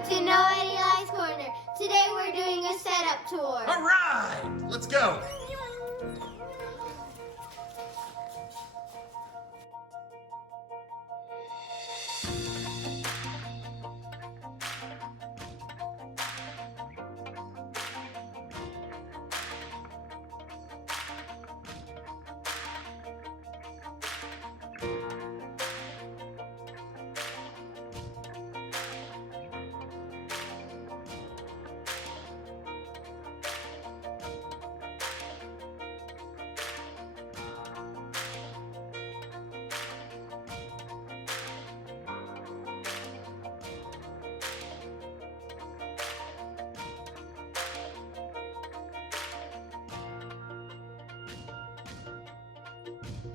Welcome to No Eli's Corner. Today we're doing a setup tour. All right, let's go.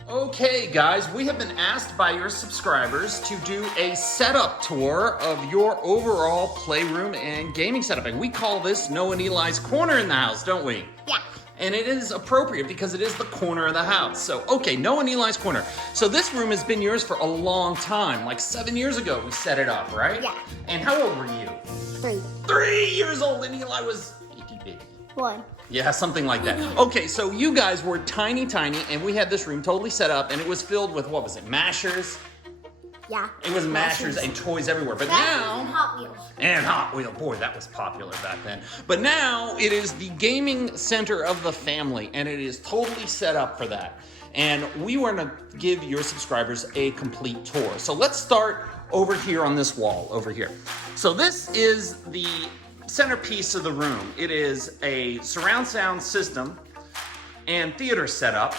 Okay guys, we have been asked by your subscribers to do a setup tour of your overall playroom and gaming setup. And we call this Noah and Eli's Corner in the house, don't we? Yeah. And it is appropriate because it is the corner of the house. So, okay, Noah and Eli's Corner. So this room has been yours for a long time. Like 7 years ago we set it up, right? Yeah. And how old were you? 3. 3 years old, and Eli was itty bitty. 1. Yeah, something like that. Okay, so you guys were tiny, and we had this room totally set up, and it was filled with, what was it, mashers? Yeah. It was mashers and toys everywhere. But That and now... Hot Wheels. And Hot Wheels. Boy, that was popular back then. But now it is the gaming center of the family, and it is totally set up for that. And we want to give your subscribers a complete tour. So let's start over here on this wall, over here. So this is the centerpiece of the room. It is a surround sound system and theater setup,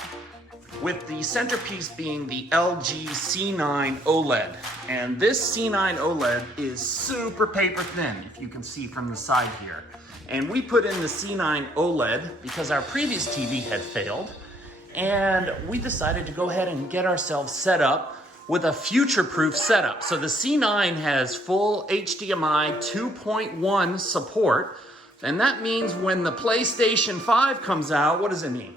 with the centerpiece being the LG C9 OLED. And this C9 OLED is super paper thin, if you can see from the side here. And we put in the C9 OLED because our previous TV had failed, and we decided to go ahead and get ourselves set up with a future-proof setup. So the C9 has full HDMI 2.1 support, and that means when the PlayStation 5 comes out, what does it mean?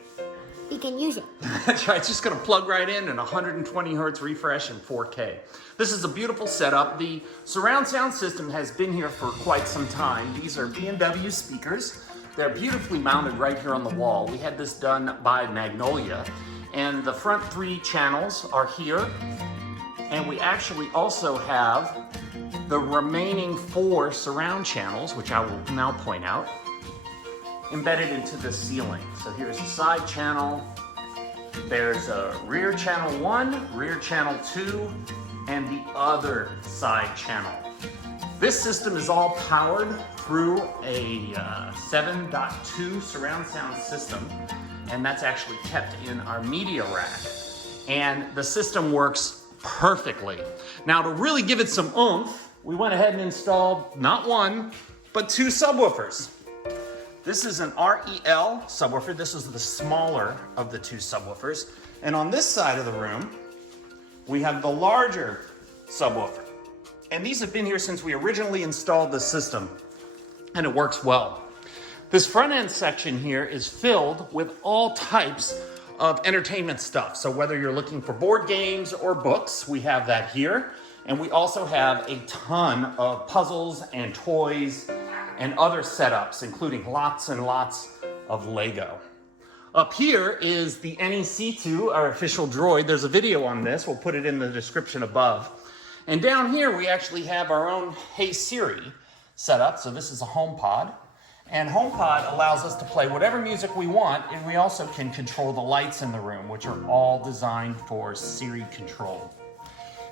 You can use it. That's right, it's just gonna plug right in and 120 hertz refresh in 4K. This is a beautiful setup. The surround sound system has been here for quite some time. These are B&W speakers. They're beautifully mounted right here on the wall. We had this done by Magnolia. And the front 3 channels are here. And we actually also have the remaining 4 surround channels, which I will now point out, embedded into the ceiling. So here's a side channel, there's a rear channel 1, rear channel 2, and the other side channel. This system is all powered through a 7.2 surround sound system, and that's actually kept in our media rack. And the system works perfectly. Now, to really give it some oomph, we went ahead and installed not 1, but 2 subwoofers. This is an REL subwoofer. This is the smaller of the 2 subwoofers. And on this side of the room, we have the larger subwoofer. And these have been here since we originally installed the system, and it works well. This front end section here is filled with all types of entertainment stuff. So whether you're looking for board games or books, we have that here. And we also have a ton of puzzles and toys and other setups, including lots and lots of Lego. Up here is the NEC2, our official droid. There's a video on this. We'll put it in the description above. And down here, we actually have our own Hey Siri setup. So this is a HomePod. And HomePod allows us to play whatever music we want, and we also can control the lights in the room, which are all designed for Siri control.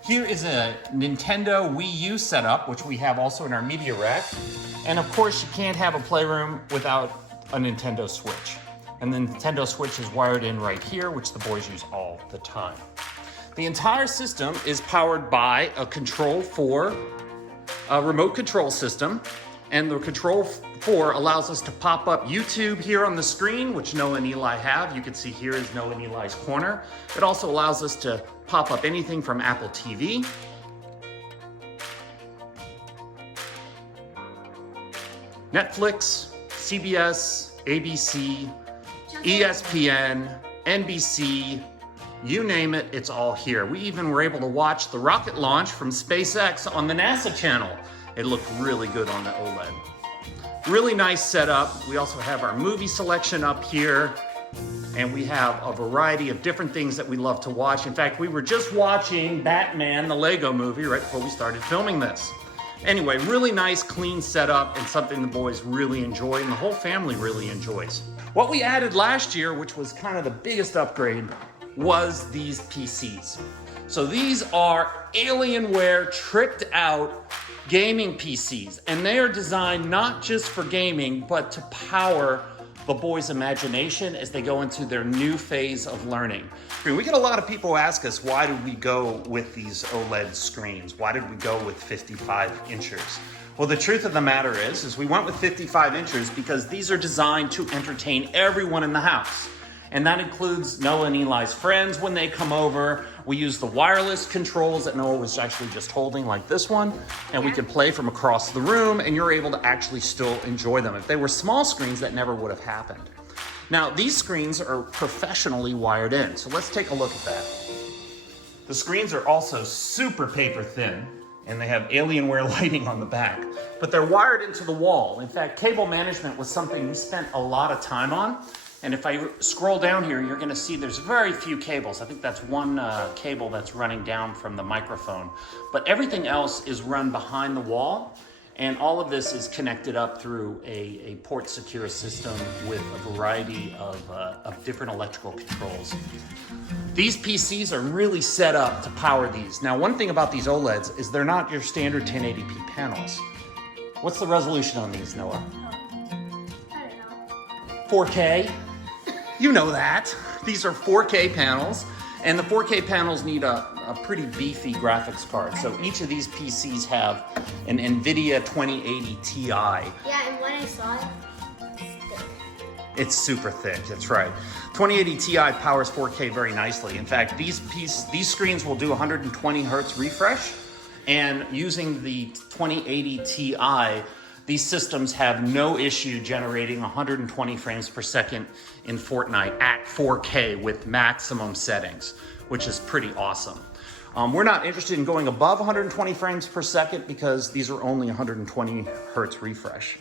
Here is a Nintendo Wii U setup, which we have also in our media rack. And of course, you can't have a playroom without a Nintendo Switch. And the Nintendo Switch is wired in right here, which the boys use all the time. The entire system is powered by a remote control system. And the Control 4 allows us to pop up YouTube here on the screen, which Noah and Eli have. You can see here is Noah and Eli's Corner. It also allows us to pop up anything from Apple TV. Netflix, CBS, ABC, ESPN, NBC, you name it, it's all here. We even were able to watch the rocket launch from SpaceX on the NASA channel. it looked really good on the OLED. Really nice setup. We also have our movie selection up here, and we have a variety of different things that we love to watch. In fact, we were just watching Batman, the Lego movie, right before we started filming this. Anyway, really nice, clean setup, and something the boys really enjoy and the whole family really enjoys. What we added last year, which was kind of the biggest upgrade, was these PCs. So these are Alienware tricked out gaming PCs, and they are designed not just for gaming, but to power the boys' imagination as they go into their new phase of learning. We get a lot of people ask us, why did we go with these OLED screens? Why did we go with 55 inches? Well, the truth of the matter is we went with 55 inches because these are designed to entertain everyone in the house. And that includes Noah and Eli's friends when they come over. We use the wireless controls that Noah was actually just holding, like this one, and we can play from across the room, and you're able to actually still enjoy them. If they were small screens, that never would have happened. Now, these screens are professionally wired in, so let's take a look at that. The screens are also super paper thin, and they have Alienware lighting on the back, but they're wired into the wall. In fact, cable management was something we spent a lot of time on. And if I scroll down here, you're gonna see there's very few cables. I think that's one cable that's running down from the microphone. But everything else is run behind the wall. And all of this is connected up through a port secure system with a variety of different electrical controls. These PCs are really set up to power these. Now, one thing about these OLEDs is they're not your standard 1080p panels. What's the resolution on these, Noah? I don't know. 4K. You know that. These are 4K panels, and the 4K panels need a pretty beefy graphics card. So each of these PCs have an NVIDIA 2080 Ti. Yeah, and when I saw it, it's thick. It's super thick, that's right. 2080 Ti powers 4K very nicely. In fact, these screens will do 120 hertz refresh, and using the 2080 Ti, these systems have no issue generating 120 frames per second in Fortnite at 4K with maximum settings, which is pretty awesome. We're not interested in going above 120 frames per second because these are only 120 hertz refresh.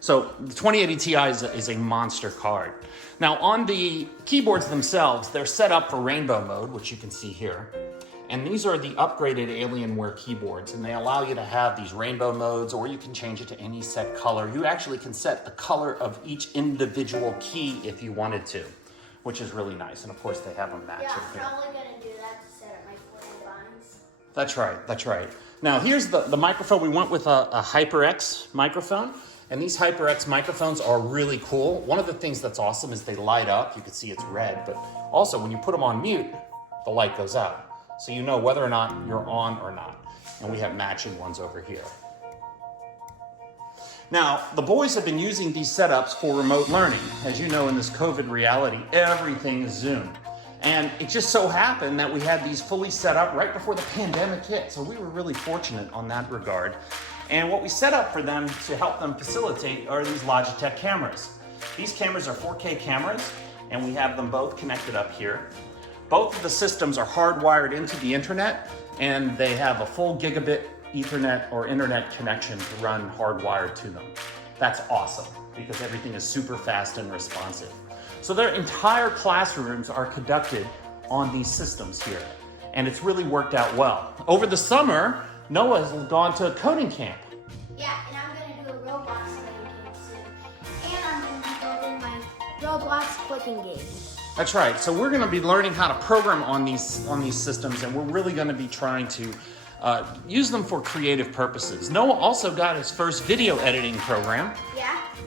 So the 2080 Ti is a monster card. Now on the keyboards themselves, they're set up for rainbow mode, which you can see here. And these are the upgraded Alienware keyboards, and they allow you to have these rainbow modes, or you can change it to any set color. You actually can set the color of each individual key if you wanted to, which is really nice. And of course, they have them matching here. Yeah, I'm probably gonna do that to set up my Fortnite buttons. That's right, that's right. Now here's the microphone. We went with a HyperX microphone, and these HyperX microphones are really cool. One of the things that's awesome is they light up. You can see it's red, but also when you put them on mute, the light goes out. So you know whether or not you're on or not. And we have matching ones over here. Now, the boys have been using these setups for remote learning. As you know, in this COVID reality, everything is Zoom. And it just so happened that we had these fully set up right before the pandemic hit. So we were really fortunate on that regard. And what we set up for them to help them facilitate are these Logitech cameras. These cameras are 4K cameras, and we have them both connected up here. Both of the systems are hardwired into the internet, and they have a full gigabit Ethernet or internet connection to run hardwired to them. That's awesome because everything is super fast and responsive. So their entire classrooms are conducted on these systems here, and it's really worked out well. Over the summer, Noah has gone to a coding camp. Yeah, and I'm gonna do a Roblox coding game soon. And I'm gonna be building my Roblox clicking game. That's right. So we're going to be learning how to program on these systems, and we're really going to be trying to use them for creative purposes. Noah also got his first video editing program,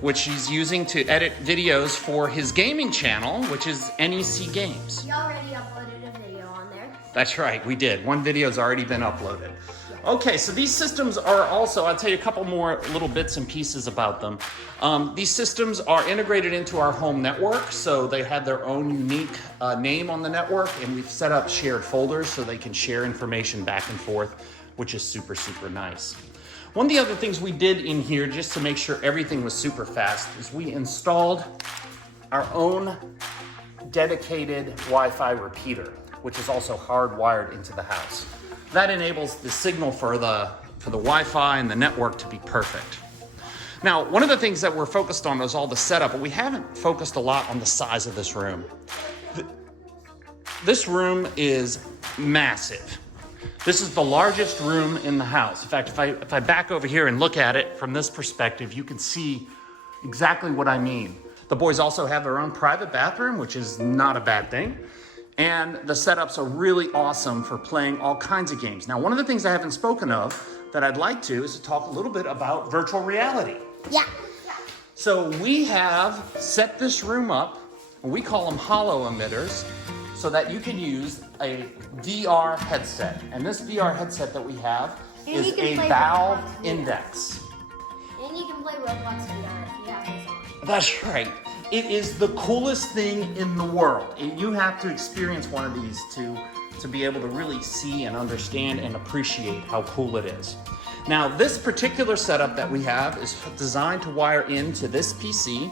which he's using to edit videos for his gaming channel, which is NEC Games. We already uploaded a video on there. That's right, we did. One video's already been uploaded. Okay, so these systems are also, I'll tell you a couple more little bits and pieces about them. These systems are integrated into our home network, so they have their own unique name on the network, and we've set up shared folders so they can share information back and forth, which is super, super nice. One of the other things we did in here, just to make sure everything was super fast, is we installed our own dedicated Wi-Fi repeater, which is also hardwired into the house. That enables the signal for for the Wi-Fi and the network to be perfect. Now, one of the things that we're focused on is all the setup, but we haven't focused a lot on the size of this room. This room is massive. This is the largest room in the house. In fact, if I back over here and look at it from this perspective, you can see exactly what I mean. The boys also have their own private bathroom, which is not a bad thing. And the setups are really awesome for playing all kinds of games. Now, one of the things I haven't spoken of that I'd like to is to talk a little bit about virtual reality. Yeah. So we have set this room up, and we call them hollow emitters, so that you can use a VR headset. And this VR headset that we have is a Valve Index. And you can play Roblox VR if you have this on. That's right. It is the coolest thing in the world. You have to experience one of these to be able to really see and understand and appreciate how cool it is. Now, this particular setup that we have is designed to wire into this PC.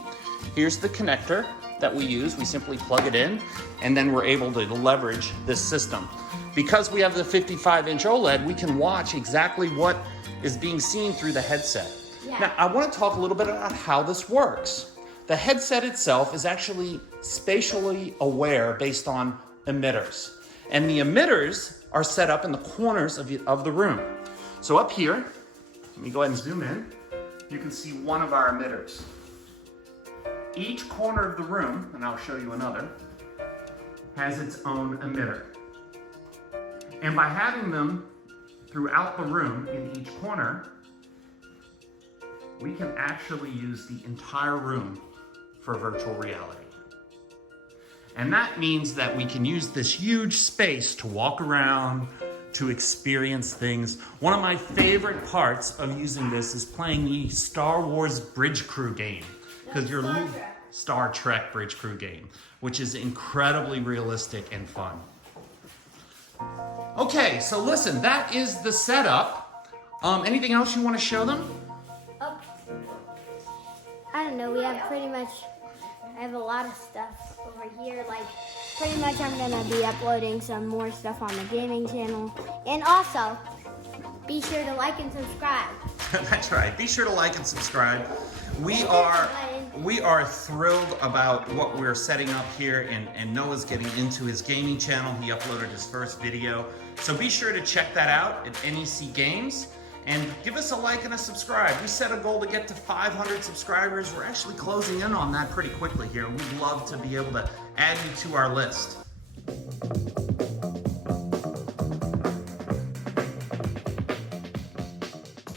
Here's the connector that we use. We simply plug it in, and then we're able to leverage this system. Because we have the 55-inch OLED, we can watch exactly what is being seen through the headset. Yeah. Now, I want to talk a little bit about how this works. The headset itself is actually spatially aware based on emitters. And the emitters are set up in the corners of the room. So up here, let me go ahead and zoom in. You can see one of our emitters. Each corner of the room, and I'll show you another, has its own emitter. And by having them throughout the room in each corner, we can actually use the entire room for virtual reality. And that means that we can use this huge space to walk around, to experience things. One of my favorite parts of using this is playing the Star Wars Bridge Crew game. Because you're Star Trek Bridge Crew game, which is incredibly realistic and fun. Okay, so listen, that is the setup. Anything else you want to show them? Oh. I don't know, we have pretty much, I have a lot of stuff over here, like pretty much I'm gonna be uploading some more stuff on the gaming channel. And also, be sure to like and subscribe. That's right, be sure to like and subscribe. We are thrilled about what we're setting up here, and Noah's getting into his gaming channel. He uploaded his first video. So be sure to check that out at NEC Games and give us a like and a subscribe. We set a goal to get to 500 subscribers. We're actually closing in on that pretty quickly here. We'd love to be able to add you to our list.